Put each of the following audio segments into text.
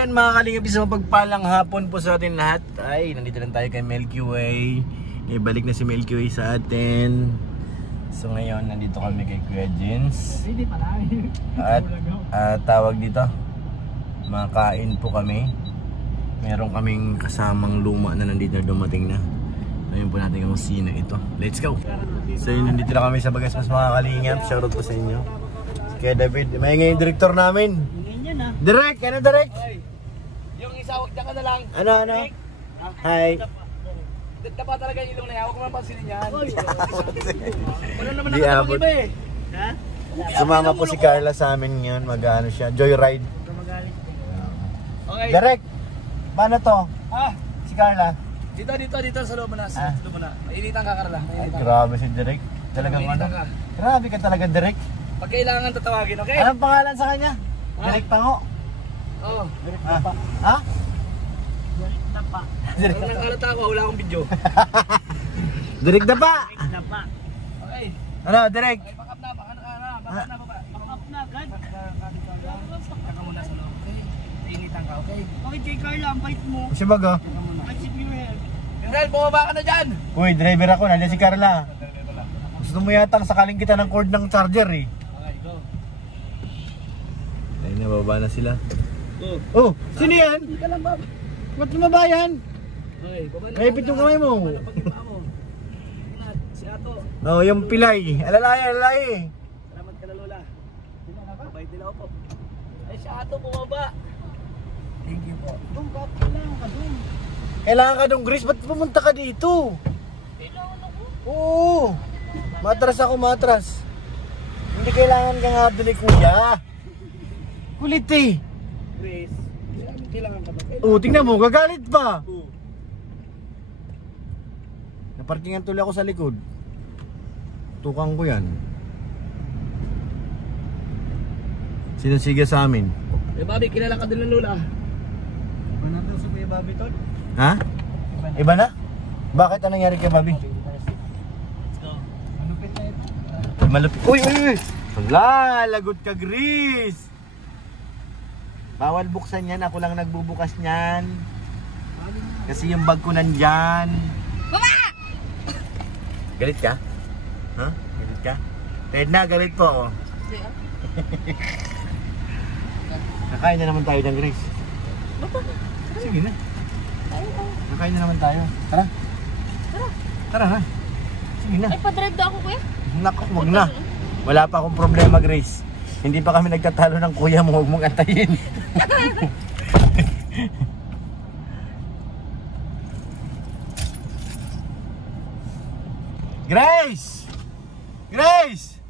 ayan mga kalingap, isang mapagpalang hapon po sa atin lahat. Ay, nandito lang tayo kay Milky Way. Ibalik na si Milky Way sa atin. So ngayon, nandito kami kay Kuya Jens. At tawag dito, makain po kami. Meron kaming kasamang luma na nandito na dumating na. Ngayon po natin ang kusina ito. Let's go! So yun, nandito na kami sa Bagasmas mga kalingap. Shoutout po sa inyo. Kaya David, may ngayon yung director namin. Direk! Ano Direk? Yung isawag dyan ka na lang. Ano? Hi! Tapa talaga yung ilong na yan. Huwag ko mapansinin yan. Wala naman Di abot. nakatapag iba eh. Ha? Sumama po si Carla sa amin ngayon. Mag-ano siya, joyride. Okay. Direk! Paano to? Si Carla? Dito sa loob mo na. Sa loob mo na. Mainitan ka, Carla. Ay, Mainitan ka. grabe si Direk. Talagang ano? Mainitan ka. Grabe ka talaga Direk. Pag kailangan tatawagin, okay? Anong pangalan sa kanya? Direk Pango? Oo. Direk Tapa. Ha? Direk Tapa. Direk Pag nagkalata ako, wala akong video. Direk Tapa! Okay. Ano, Direk? Okay, back up na. Back up na agad. Saka muna sa loob, okay? Mainitan ka, okay? Okay, J. Carla, ang bait mo. Si Baga? Bait si Muriel. General, bumaba ka na dyan! Uy, driver ako. Nandiyan si Carla. Gusto mo yatang sakaling kita ng cord ng charger eh. Okay, go. Ay, nababa na sila. Go. Oh, sino yan? Hindi ka lang, Bob. Ba't lumaba yan? Okay, baba na. Naipit yung kamay mo. Pag-iba mo. Ingat, si Ato. Oh, yung pilay. Alalay. Salamat ka na, Lola. Mabait nila ako po. Ay, si Ato bumaba. Thank you po. Doon ka, kailangan ka doon. Kailangan ka dong, Grace. Ba't pumunta ka dito? Kailangan ako. Oo. Matras. Hindi kailangan ka nga doon eh, kuya. Kulit eh. Grace, kailangan ka ba? Oo, tingnan mo, gagalit pa. Naparkingan tuloy ako sa likod. Tukang ko yan. Sinasiga sa amin. Eh, Bobby, kilala ka din ng Lola. Ano natin si Kuya Bobby Tol? Ha? Iba na? Bakit? Anong nangyari kay Bobby? Let's go. Malupit na ito. Malupit. Uy! Hala, lagot ka, Grace. Bawal buksan yan. Ako lang nagbubukas niyan. Kasi yung bag ko nandyan. Mama! Galit ka? Ha? Galit ka? Edna, galit po ako. Nakain na naman tayo ng Grace. Sige na. Nakain na naman tayo. Tara. Tara na. Sige na. Ay, pa-drive daw ako, kuya? Naku, wag na. Wala pa akong problema, Grace. Hindi pa kami nagtatalo ng kuya mo. Huwag mong antayin. Grace! Grace!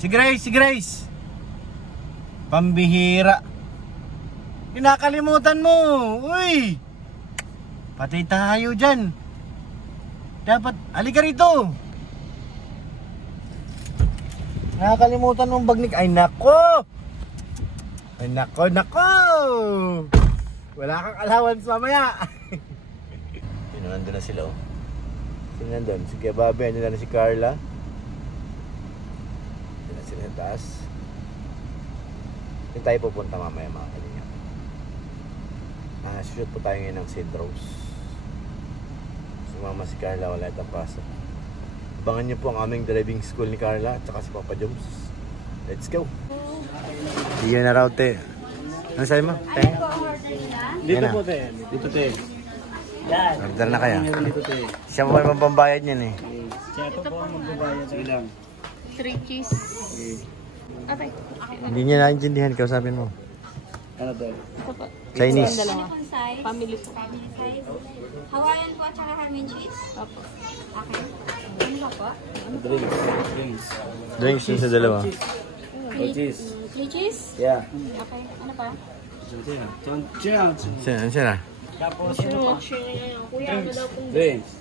Si Grace! Pambihira. Kinakalimutan mo. Uy! Patay tayo dyan. Dapat, alika rito. Nakakalimutan mong bagnik. Ay nako! Ay nako! Wala kang allowance mamaya. Nandun na sila oh. Sino nandun? Si Kuya Bobby, nandun na si Carla. Nandun na sila sa taas. Doon tayo pupunta mamaya mga kalinga. Shoot po tayo ngayon ng Sid Rose. Sumama si Carla, wala itang pasok. Abangan nyo po ang aming driving school ni Carla at saka si Papa Jones. Let's go! Iyan na raw te. Ano sa'yo mo? Te? Dito po, te. Dito, te. Yan. Order na kaya? Dito, te. Siya mo yung pambayad niyan eh. Siya ito po ang magbabayad sa ilang. 3 cheese. Okay. Hindi niya naintindihan, kausapin mo. Ano, te? Ito po. Chinese. Yung dalawa. Size. Family po. Family size. Hawaiian po at saka ham and cheese. Opo. Okay. Ano ba po? Drinks. Drinks yun sa dalawa. Cheese. 3 cheese? Yeah. Okay. Ano pa? Siya na. Tapos, Kuya, ano daw pong drinks.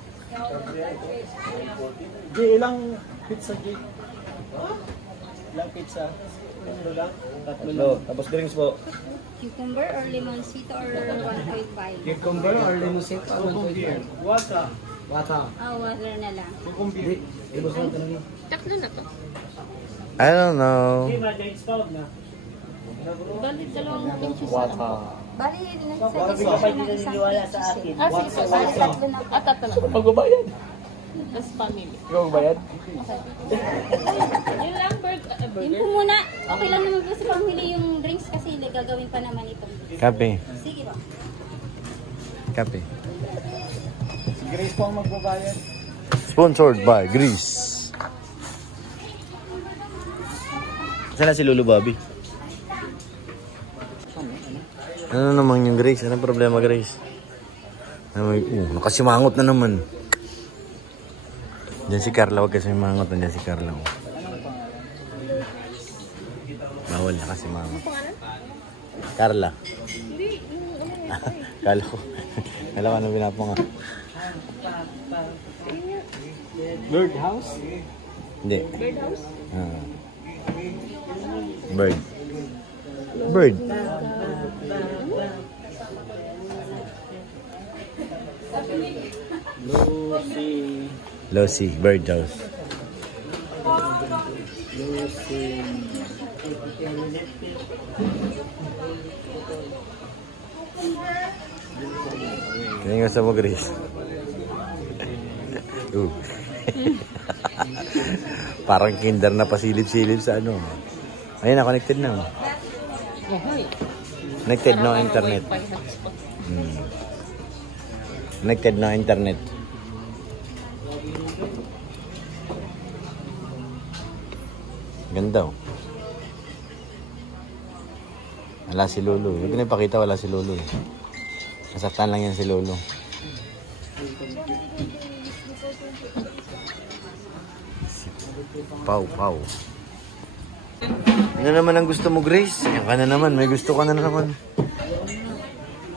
J, ilang pizza, J? Ilang pizza? Tatlo. Tapos drinks po. Cucumber or limon sito or 1.5? Cucumber or limousin? Water. Wata. Water na lang. Tatlo na to. I don't know. Bali, 2 inches Wata. lang. Bali, Sabi ka nag-suggest pa siya ng hindi isang naniniwala pieces sa akin. eh. Ah, sige, Bali, sige. tatlo na. Tatlo na. Magbabayad. Tapos family. Ikaw magbayad? Yun lang, Yun burger. po muna. Okay lang naman po sa panghuli yung drinks kasi gagawin pa naman ito. Kape. Sige po. Kape. Si Grace po ang magbabayad. Sponsored by Grease. Saan na si Lulu Bobby? Ano naman yung Grace? Anong problema, Grace? Nakasimangot na naman. Diyan si Carla, huwag kasi mangot. Diyan si Carla. Bawal na kasi mangot. Carla. Kala ko. Kala ko ano binapo nga. Bird house? Hindi. Bird house? Ah. Bird. Bird. Lucy. Lucy. Bird house. Lucy. Kaya nga sa mo, Grace. Parang kinder na pasilip-silip sa ano. Ayun na, connected na. Connected no internet. Connected no internet. Ganda oh. Wala si Lolo. Huwag na ipakita wala si Lolo. Nasaktan lang yan si Lolo. Pau. Ano naman ang gusto mo, Grace? Yan ka na naman. May gusto ka na naman.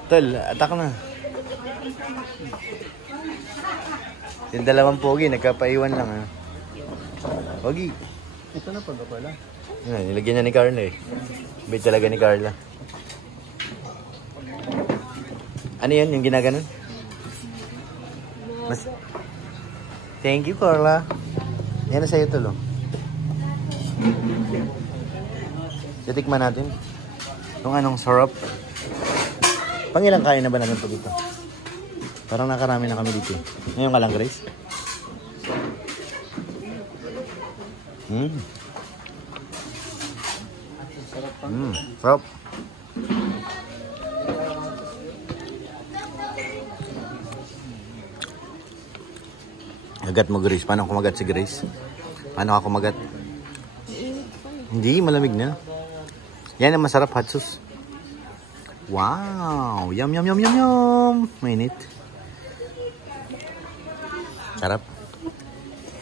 Tol, atak na. Yung dalawang pogi, nagkapaiwan lang ha. Pogi. Ito na pa ba pala? Yan, nilagyan niya ni Carla eh. Bait talaga ni Carla. Ano yan, yung ginaganon? Mas... Thank you, Carla. Yan na sa'yo, Tol. Titikman natin. Yung anong sarap. Pangilang kain na ba natin ito dito? Parang nakarami na kami dito. Ngayon ka lang, Grace? Sarap. Agat mo, Grace. Paano kumagat si Grace? Paano ka kumagat? Hindi, malamig na. Yan ang masarap, hot sauce. Wow! Yum, yum, yum, yum, yum! Mainit. Sarap.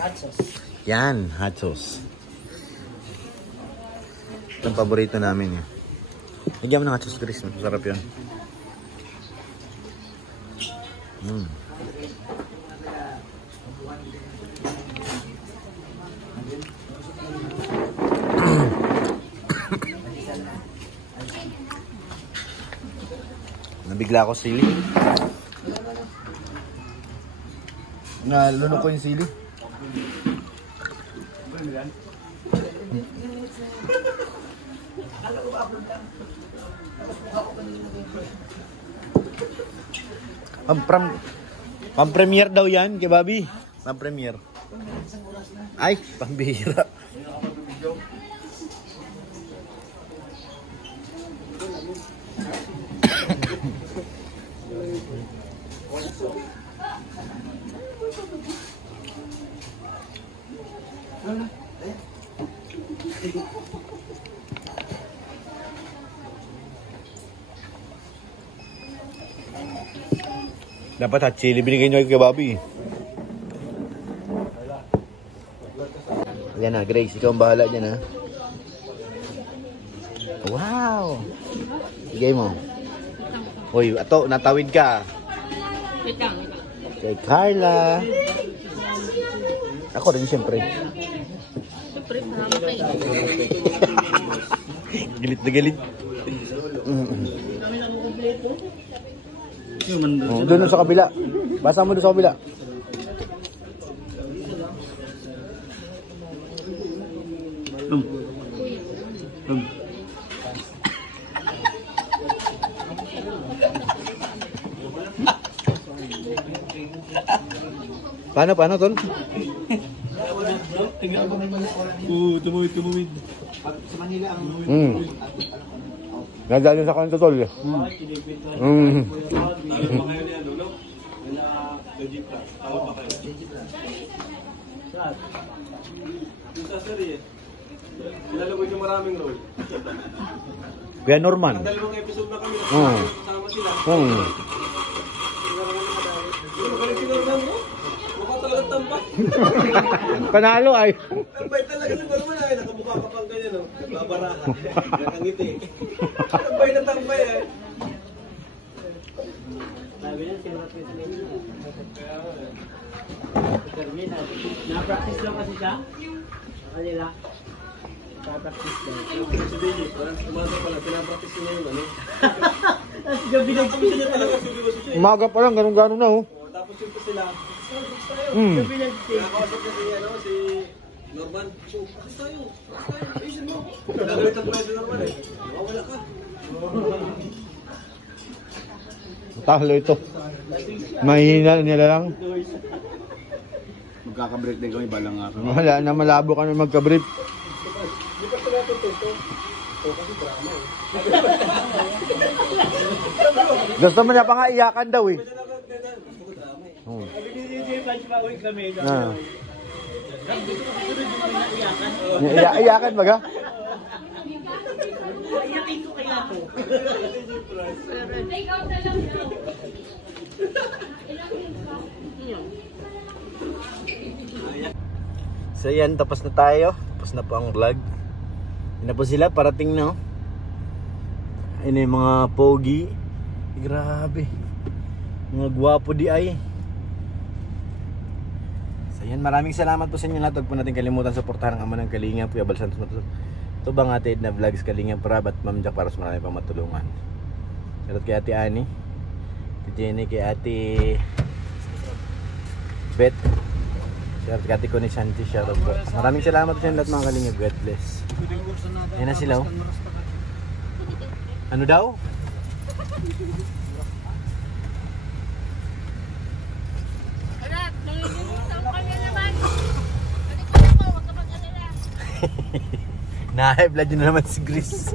Hot sauce. Yan, hot sauce. Ito ang paborito namin eh. Lagyan mo ng hot sauce, Grace. Masarap yun. Nabigla ako sili. Nalunok ko yung sili. Pang-premier daw yan kay Bobby. Pang-premier. Ay, pambihira. Dapat hot chili binigay nyo kay Bobby. Yan na, Grace. Ikaw ang bahala dyan ha. Wow! Bigay mo. Uy, ato, natawid ka. Wait lang. Kay Carla. Ako rin siyempre. Siyempre, mamatay. Galit na galit. Doon sa kabila. Basa mo doon sa kabila. Paano, tol? Tumuwid. Nadali sa kanto, tol. Ilalagay yung maraming roll. Kuya Norman. Dalawang episode na kami. Oo. Kasama sila. Magaling si Norman mo? Mukha talagang tambay. Panalo ay. Tambay talaga si Norman ay. Nakamukha ka pang ganyan, no? Babarahan. Nakangiti. Tambay na tambay ay. Sabi niya, sinulat ko sa inyo. Na-practice lang kasi siya. Kanila. Na-practice lang. Si Dini, parang umaga pala. Pinapractice niya yung ano. Tapos gabi na Sabi niya talaga, sumiwas siya. Umaga pa lang, ganun-ganun na oh. Tapos yung pa sila. gabi na Nakakausap niya si, ano, si Norman. So, alis tayo. Ayusin mo. Nagalitan ko na si Norman eh. Wala ka. Talo ito. Mahina nila lang. Magkaka-break din kami balang nga. Wala na, malabo ka na magka-brief. Di pa sila tututo. O kasi drama eh. Gusto mo niya pa nga iyakan daw eh. Pag-uwi kami. Iyakan baga? Iyakin ko kaya ako. Take out na lang. So yan, tapos na tayo. Tapos na po ang vlog. Yan na po sila, parating na oh. Ayun yung mga pogi. Grabe. Mga gwapo di ay. So yan, maraming salamat po sa inyo lahat. Huwag po natin kalimutan suportahan ang ama ng Kalinga, Kuya Bal Santos Matos. Ito bang atin na vlogs Kalinga Prab at Ma'am Jack para sa marami pang matulungan. Shoutout kay Ate Ani, kay Jenny, kay Ate Bet. Shoutout kay Ate Connie Sanchez. Shoutout po. Maraming salamat po sa inyo lahat mga Kalinga. God bless. Ayan na sila oh. Ano daw? Harap, nanginginisang kanya naman. Balik mo, huwag ka mag-alala. Na-high blood yun na naman si Gris.